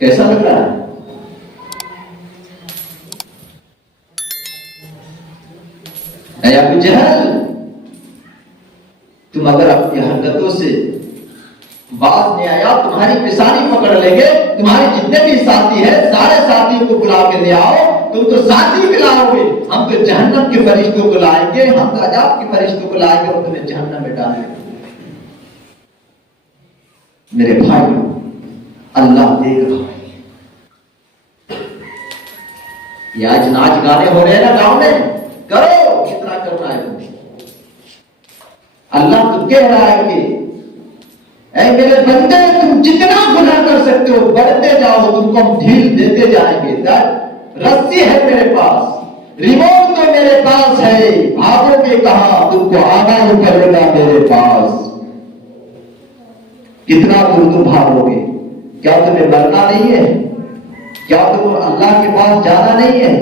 کیسا لگ رہا ہے؟ اے ابو جہل، تم اگر اپنی حرکتوں سے باز نہیں آیا تمہاری پسانی پکڑ لیں گے، تمہارے جتنے بھی ساتھی ہیں سارے ساتھیوں کو بلا کے لے آؤ، تم تو ساتھی بلاؤ گے، ہم تو جہنم کے فرشتوں کو لائیں گے، ہم تو عذاب کے فرشتوں کو لائیں گے اور تمہیں جہنم میں ڈالیں گے۔ میرے بھائی، اللہ دیکھ رہا ہے۔ یہ آج ناچ گانے ہو رہے ہیں نا گاؤں میں، کرو کتنا کرنا ہے تمہیں۔ اللہ تو کہہ رہا ہے کہ اے میرے بندے، تم جتنا گناہ کر سکتے ہو بڑھتے جاؤ، تم کو ہم ڈھیل دیتے جائیں گے۔ رسی ہے میرے پاس، ریموٹ تو میرے پاس ہے، بھاگو گے کہاں، تم کو آنا ہی پڑے گا میرے پاس۔ کتنا دور تم بھاگو گے؟ کیا تمہیں مرنا نہیں ہے؟ کیا تم اللہ کے پاس جانا نہیں ہے؟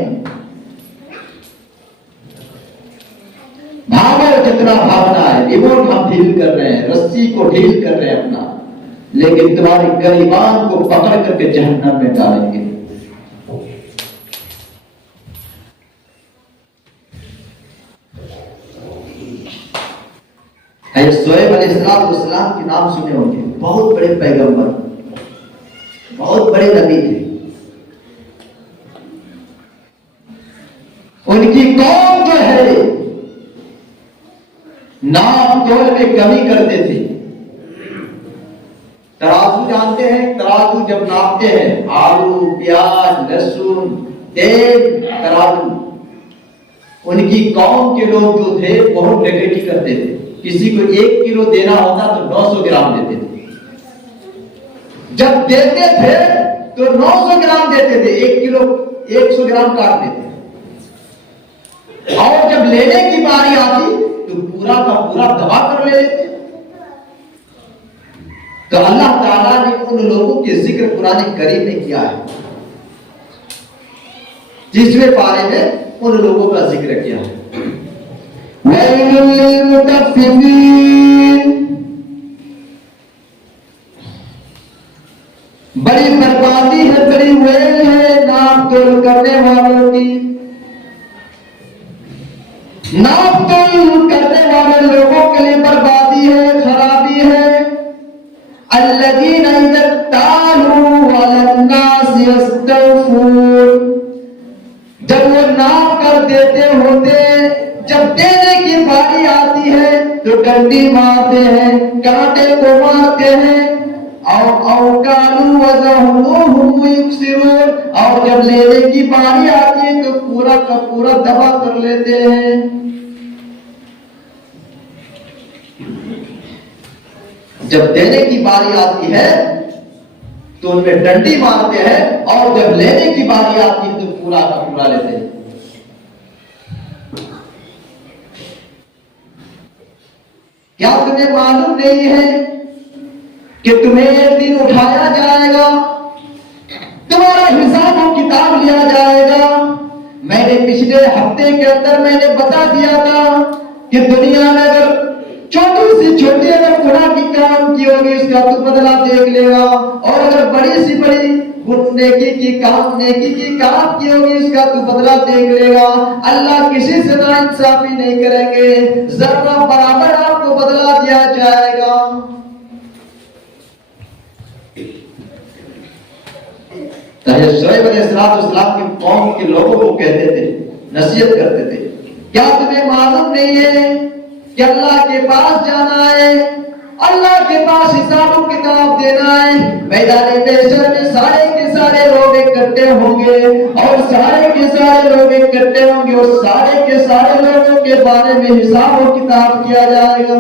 بھاگو جتنا بھاگنا ہے، ریموٹ ہم ڈھیل کر رہے ہیں، رسی کو ڈھیل کر رہے ہیں اپنا، لیکن تمہارے گریبان کو پکڑ کر کے جہنم میں ڈالیں گے۔ شعیب علیہ السلام کے نام سنے ہوں گے، بہت بڑے پیغمبر، بہت بڑے نبی تھے۔ ان کی قوم جو ہے ناپ تول میں کمی کرتے تھے۔ ترازو جانتے ہیں؟ ترازو جب ناپتے ہیں، آلو، پیاز، لہسن، تیل، ترازو، ان کی قوم کے لوگ جو تھے بہت نیگیٹو کرتے تھے۔ کسی کو 1 کلو دینا ہوتا تو 900 گرام دیتے تھے، جب دیتے تھے تو 900 گرام دیتے تھے، 1 کلو 100 گرام کاٹ دیتے، اور جب لینے کی باری آتی تو پورا کا پورا دبا کر لے لیتے۔ تو اللہ تعالیٰ نے ان لوگوں کے ذکر قرآن کریم میں کیا ہے، 30ویں پارے میں ان لوگوں کا ذکر کیا ہے۔ وَيْلٌ لِّلْمُطَفِّفِينَ، بڑی بربادی ہے، بڑی ویل ہے ناپ تول کرنے والوں کی۔ ناپ تول کرنے والے لوگوں کے لیے بربادی ہے، خرابی ہے۔ الذین اذا اکتالوا علی الناس یستوفون، جب وہ ناپ کر دیتے ہوتے، جب دینے کی باری آتی ہے تو ڈنڈی مارتے ہیں، کانٹے کو مارتے ہیں، اور کالو وزنوہم یکسرون، اور جب لینے کی باری آتی ہے تو پورا کا پورا دبا کر لیتے ہیں۔ جب دینے کی باری آتی ہے تو ان میں ڈنڈی مارتے ہیں، اور جب لینے کی باری آتی ہے تو پورا کا پورا لیتے ہیں۔ کیا تمہیں معلوم نہیں ہے کہ تمہیں ایک دن اٹھایا جائے گا، تمہارا حساب و کتاب لیا جائے گا؟ میں نے پچھلے ہفتے کے اندر میں نے بتا دیا تھا کہ دنیا میں اگر چھوٹی سی چھوٹی اگر گناہ کی کام کی ہوگی اس کا تو بدلہ دیکھ لے گا، اور اگر بڑی سی بڑی نیکی کی کام کی ہوگی اس کا تو بدلہ دیکھ لے گا۔ اللہ کسی سے ناانصافی نہیں کریں گے، ذرہ برابر آپ کو بدلہ دیا جائے گا۔ شعیب علیہ السلام کی قوم کے لوگوں کو کہتے تھے، نصیحت کرتے تھے، کیا تمہیں معلوم نہیں ہے کہ اللہ کے پاس جانا ہے، اللہ کے پاس حساب و کتاب دینا ہے؟ میدان محشر میں سارے کے سارے لوگ اکٹھے ہوں گے، اور سارے کے سارے لوگ اکٹھے ہوں گے، اور سارے کے سارے لوگوں کے بارے میں حساب و کتاب کیا جائے گا۔